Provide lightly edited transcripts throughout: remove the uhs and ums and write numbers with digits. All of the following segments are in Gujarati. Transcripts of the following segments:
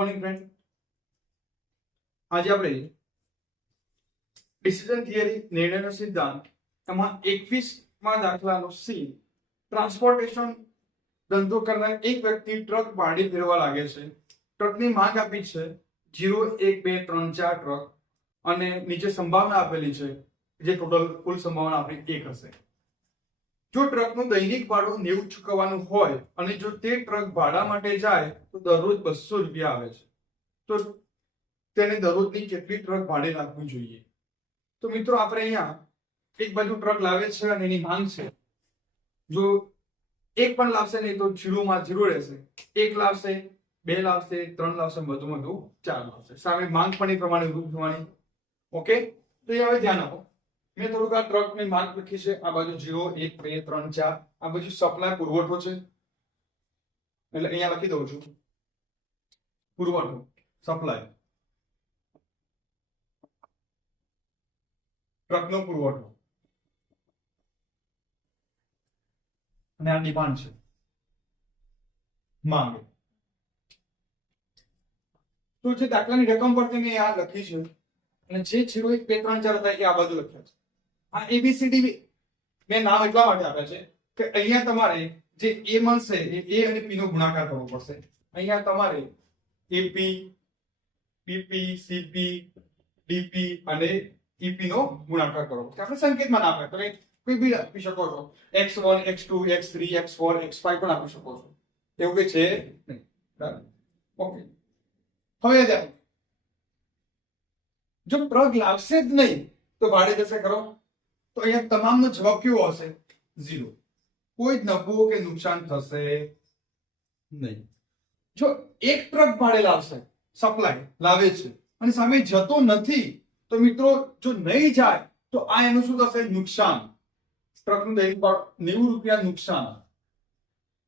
મોર્નિંગ ફ્રેન્ડ, આજે આપણે ડિસિઝન થિયરી નિર્ણયનો સિદ્ધાંત એમાં 21માં દાખલાનો સી ટ્રાન્સપોર્ટેશન ધંધો કરનાર એક વ્યક્તિ ટ્રક ભાડે ફેરવા લાગે છે. ટ્રકની માંગ આપી છે 0 1 2 3 4 ટ્રક અને નીચે સંભાવના આપેલી છે જે ટોટલ કુલ સંભાવના આપણી 1 હશે. જો ટ્રકનું દૈનિક ભાડું 90 ચૂકવવાનું હોય અને જો તે ટ્રક ભાડા માટે જાય તો દરરોજ 200 રૂપિયા આવે છે, તો તેને દરરોજની કેટલી ટ્રક ભાડે રાખવી જોઈએ? તો મિત્રો આપણે અહીંયા એક બાજુ ટ્રક લાવે છે અને એની માંગ છે. જો એક પણ લાવશે નહીં તો 0 માં 0 રહેશે, એક લાવશે, બે લાવશે, 3 લાવશે, વધુમાં વધુ 4 લાવશે. સામે માંગ પણ એ પ્રમાણે ઊભી થવાની. ઓકે, તો એ હવે ધ્યાન આપો. મેં થોડુંક આ ટ્રકની માંગ લખી છે. આ બાજુ 0 1 2 3 4, આ બાજુ સપ્લાય પુરવઠો છે એટલે અહીંયા લખી દઉં છું પુરવઠો સપ્લાય, ટ્રકનો પુરવઠો અને આ ડિમાન્ડ છે, માંગ. તો જે દાખલાની રકમ પરથી મેં આ લખી છે અને જે 0 1 2 3 4 હતા એ આ બાજુ લખ્યા છે. આ ABCD મેં નામ એટલા માટે આપ્યા છે કે અહીંયા તમારે જે A મળશે એ A અને P નો ગુણાકાર કરવો પડશે. અહીંયા તમારે AP, PP, CP, DP અને EP નો ગુણાકાર કરવો પડશે. આપણે સંકેતમાં ના આપ્યા, તમે કોઈ બી આપી શકો છો. X1, X2, X3, X4, X5 પણ આપી શકો છો. એવું કે છે નહીં. બરાબર, ઓકે. હવે જો ટ્રક લાવશે જ નહીં તો ભાડે જશે ખરો? તો અહીંયા તમામનો જવાબ કેવો હશે? 0. કોઈ જ નફો કે નુકસાન થશે નહીં. જો એક ટ્રક ભાડે લાવશે, સપ્લાય લાવે છે અને સામે જતો નથી તો મિત્રો જો નહીં જાય તો આ એનું શું થશે? નુકસાન. ટ્રકનું દૈનિક ભાડું 90 રૂપિયા નુકસાન.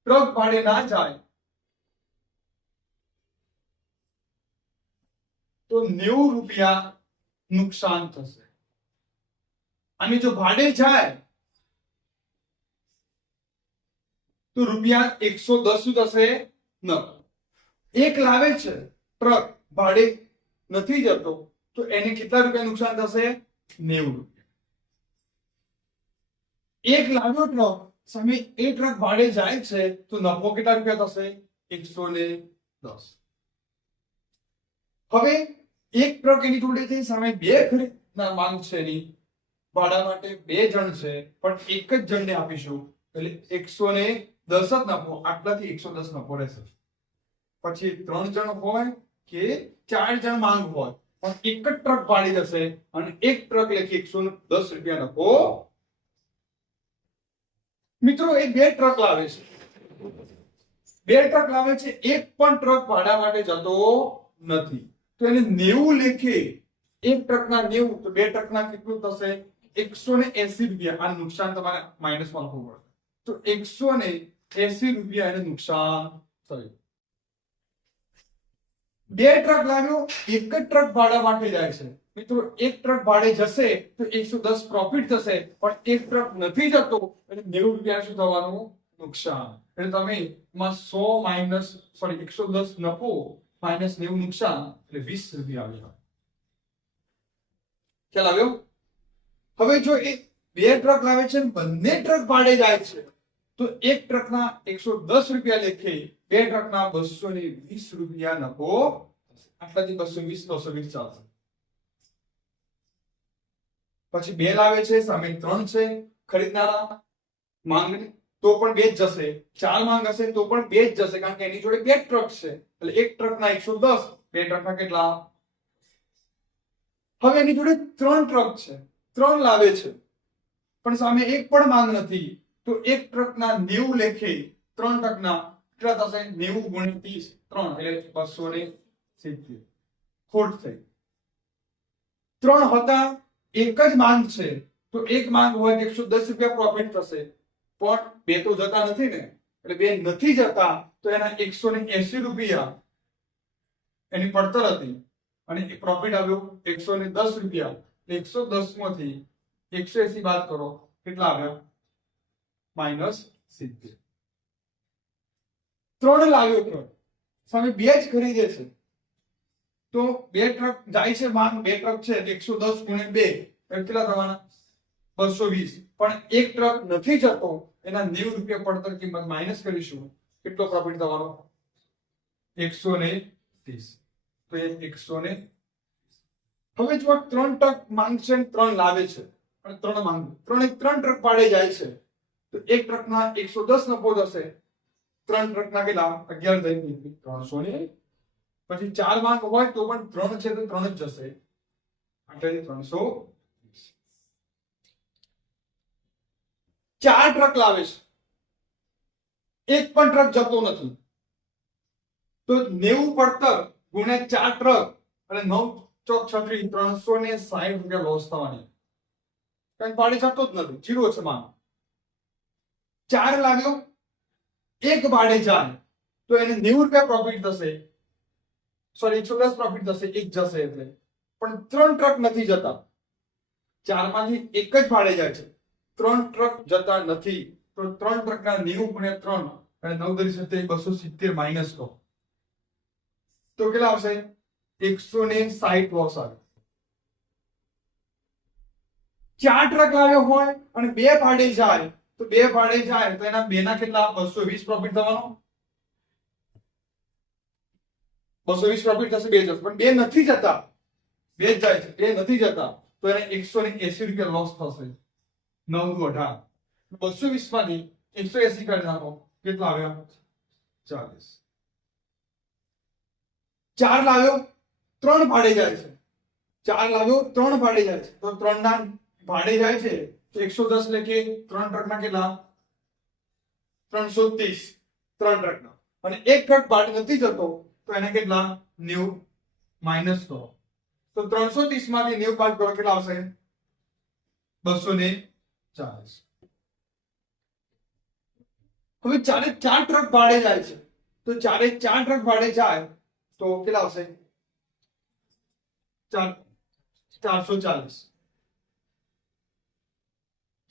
ટ્રક ભાડે ના જાય તો 90 રૂપિયા નુકસાન થશે. અને જો ભાડે જાય તો રૂપિયા 110 શું થશે? નફો. એક લાવે છે ટ્રક, ભાડે નથી જતો તો એને કેટલા રૂપિયા નુકસાન થશે? 90 રૂપિયા. એક લાવ્યો ટ્રક, સામે એ ટ્રક ભાડે જાય છે તો નફો કેટલા રૂપિયા થશે? 110. હવે એક ટ્રક એની જોડે છે, સામે બે ખરીદનાર માંગ છે એની ભાડા માટે, 2 જણ છે પણ એક જ જણને આપીશું એટલે 110 જ નફો. આટલાથી 110 નફો રહેશે. પછી 3 જણ હોય કે 4 જણ માંગ હોય પણ એક જ ટ્રક ભાડે જશે અને એક ટ્રક લેખી 110 રૂપિયા નફો. મિત્રો એ 2 ટ્રક લાવે છે, 2 ટ્રક લાવે છે, એક પણ ટ્રક ભાડા માટે જતો નથી તો એને 90 લેખે, એક ટ્રકના 90 તો 2 ટ્રકના કેટલું થશે? 180 રૂપિયા. આ નુકસાન તમારે માઇનસમાં લખવું પડશે. તો 180 રૂપિયા એને નુકસાન થયું. 2 ટ્રક લાવ્યો, એક જ ટ્રક ભાડા માટે જાય છે. મિત્રો એક ટ્રક ભાડે જશે તો 110 પ્રોફિટ થશે પણ એક ટ્રક નથી જતો એટલે 90 રૂપિયા શું થવાનું? નુકસાન. એટલે તમે એમાં 110 નફો માઇનસ 90 નુકસાન એટલે 20 રૂપિયા આવ્યા. ખ્યાલ આવ્યો? હવે જો એ 2 ટ્રક લાવે છે બંને ટ્રક ભાડે જાય છે તો એક ટ્રકના 110 રૂપિયા લેખે, 2 ટ્રકના 220 રૂપિયા નફો. આટલાથી 220 ચાલશે. પછી 2 લાવે છે, સામે 3 છે ખરીદનારા માંગ તો પણ 2 જ જશે. 4 માંગ હશે તો પણ 2 જ જશે કારણ કે એની જોડે 2 ટ્રક છે એટલે એક ટ્રકના 110, 2 ટ્રકના કેટલા? હવે એની જોડે 3 ટ્રક છે, 3 લાવે છે પણ સામે એક પણ માંગ નથી તો એક ટ્રકના 90 લેખે 3 ટ્રકના કેટલા થશે? 90 ગુણ્યા 30, 3 એટલે 270. ખોટ થઈ. 3 હતા, એક જ માંગ છે તો એક માંગ હોય 110 રૂપિયા પ્રોફિટ થશે પણ 2 તો જતા નથી ને એટલે 2 નથી જતા તો એના 180 રૂપિયા એની પડતર હતી અને પ્રોફિટ આવ્યો 110 રૂપિયા. 110 માંથી 180 બાદ કરો, કેટલા આવ્યા? -70. 3 લાવ્યો ટ્રક, સામે 2 જ ખરીદે છે તો બે ટ્રક જાય છે, માંગ બે ટ્રક છે, 110 ગુણ્યા 2 કેટલા થવાના? 220. પણ એક ટ્રક નથી જતો, એના 90 રૂપિયા પડતર કિંમત માઇનસ કરીશું, કેટલો પ્રોફિટ થવાનો? 130. તો એ 100 હવે જો 3 ટ્રક માંગ છે, 3 લાવે છે, અને 3 માંગ, 3 ટ્રક ભાડે જાય છે, તો એક ટ્રકના 110 નફો થશે, 3 ટ્રકના કેટલા? 11 થઈ 300. પછી 4 માંગ હોય તો પણ 3 છે તો 3 જ જશે, એટલે 300. 4 ટ્રક લાવે છે, એક પણ ટ્રક જતો નથી, તો 90 પડતર ગુણ્યા 4 ટ્રક અને 9 ચોક 36, 360 રૂપિયા લોસ થવાની, કારણ ભાડે જતો જ નથી, જીરો છે માંગ. 4 લાવ્યો, એક ભાડે જાય તો એને 90 રૂપિયા પ્રોફિટ થશે, સોરી 110 પ્રોફિટ થશે, એક જશે એટલે. પણ 3 ટ્રક નથી જતા, 4 માંથી એક જ ભાડે જાય છે, 3 ટ્રક જતા નથી, તો 3 ટ્રકના 90 ગુણ્યા 3 અને 9 × 7 270 માઇનસ કરો તો કેટલા આવશે? 160 લોસ આવે. 4 ટ્રક લાવ્યો હોય અને 2 ભાડે જાય, તો 2 ભાડે જાય તો એના 2 ના કેટલા? 220 પ્રોફિટ થવાનો, 220 પ્રોફિટ થશે, 2 જશે. પણ 2 નથી જતા, 2 જાય છે, 2 નથી જતા, તો એને 180 રૂપિયા લોસ થશે. 9 × 18, 220 માંથી 180 કાઢી નાખો, કેટલા આવ્યા? 40. 4 લાવ્યો, 3 ભાડે જાય છે, 4 લાવ્યો, 3 ભાડે જાય છે, તો 3 ના ભાડે જાય છે તો 110 એટલે કે 3 ટ્રકના કેટલા? 330, 3 ટ્રકના. અને એક ટ્રક ભાડે નથી જતો, તો એને કેટલા? 90 માઇનસ કરો, તો 330 માંથી 90 બાદ કરો, કેટલા આવશે? 240. હવે 4 ટ્રક ભાડે જાય છે, તો 4 ટ્રક ભાડે જાય તો કેટલા આવશે? 440.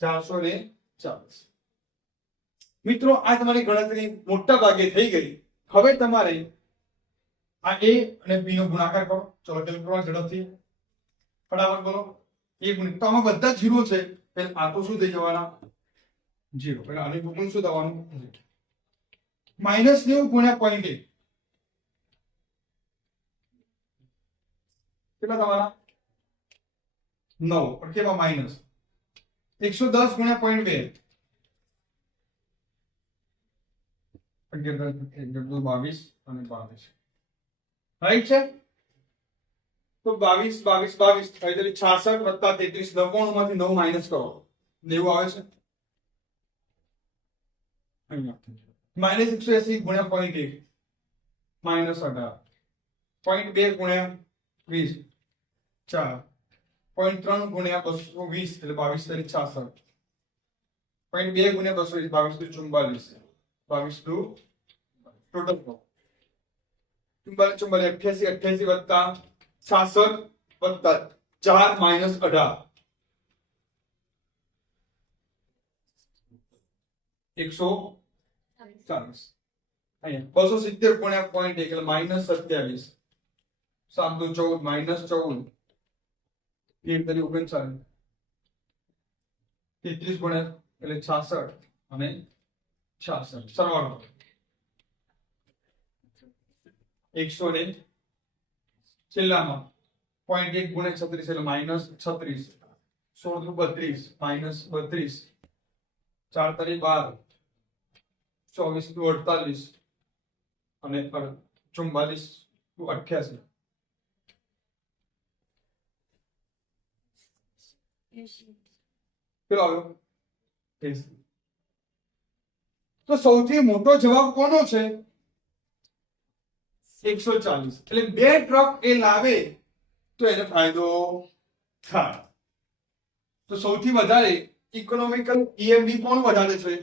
440. મિત્રો, આ તમારી ગણતરી મોટા ભાગે થઈ ગઈ. હવે તમારે આ A અને B નો ગુણાકાર કરો. ચલો કેલ્ક્યુલેટર કરો ઝડપથી, ફટાફટ બોલો. A ગુણ્યા, તો આમાં બધા 0 છે, એટલે આ તો શું થઈ જવાના? 0. એટલે આનું ગુણ શું થવાનું? -90 ગુણ્યા 0.1 કેટલા થવાના? 9. પણ કેવા માઇનસ? 110 ગુણ્યા 0.2 22 અને 22, રાઈટ છે? તો 22 22 22 થાય એટલે 66 વત્તા 33, 99 માંથી 9 માઇનસ કરો, 90 આવે છે. -180 ગુણ્યા 0.1 -18, 0.2 ગુણ્યા 20 4, 0.3 ગુણ્યા 220 એટલે 22 તારીખ 66, 0.2 ગુણ્યા 220 22 44, 22 ટોટલ 44 88 88 વત્તા 66 વત્તા 4 માઇનસ 18 140. અહીંયા 270 ગુણ્યા 0.1 એટલે -27, 7 દુ 14 -14 3 તરી 39, 33 ગુણ્યા એટલે 66 અને 66 સરવાળો 100 ને છેલ્લામાં 0.1 ગુણ્યા 36 એટલે -36, 16 દુ 32 -32, 4 તરી 12, 24 દુ 48 અને 44 દુ 88. કેટલો આવ્યો? 80. તો સૌથી મોટો જવાબ કોનો છે? 140. એટલે 2 ટ્રક એ લાવે તો એને ફાયદો થાય. તો સૌથી વધારે ઇકોનોમિકલ EMV કોણ વધારે છે?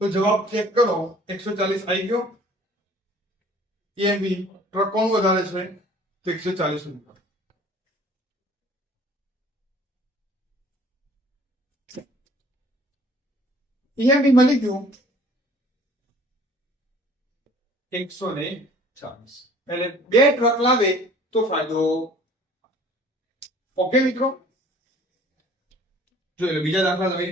તો જવાબ ચેક કરો, 140 આવી ગયો. EMV ટ્રક કોણ વધારે છે? તો 140 ઉપર. EMV મળી ગયું 140. એટલે 2 ટ્રક લાવે તો ફાયદો. ઓકે મિત્રો, જોઈ લો બીજા દાખલા તમે.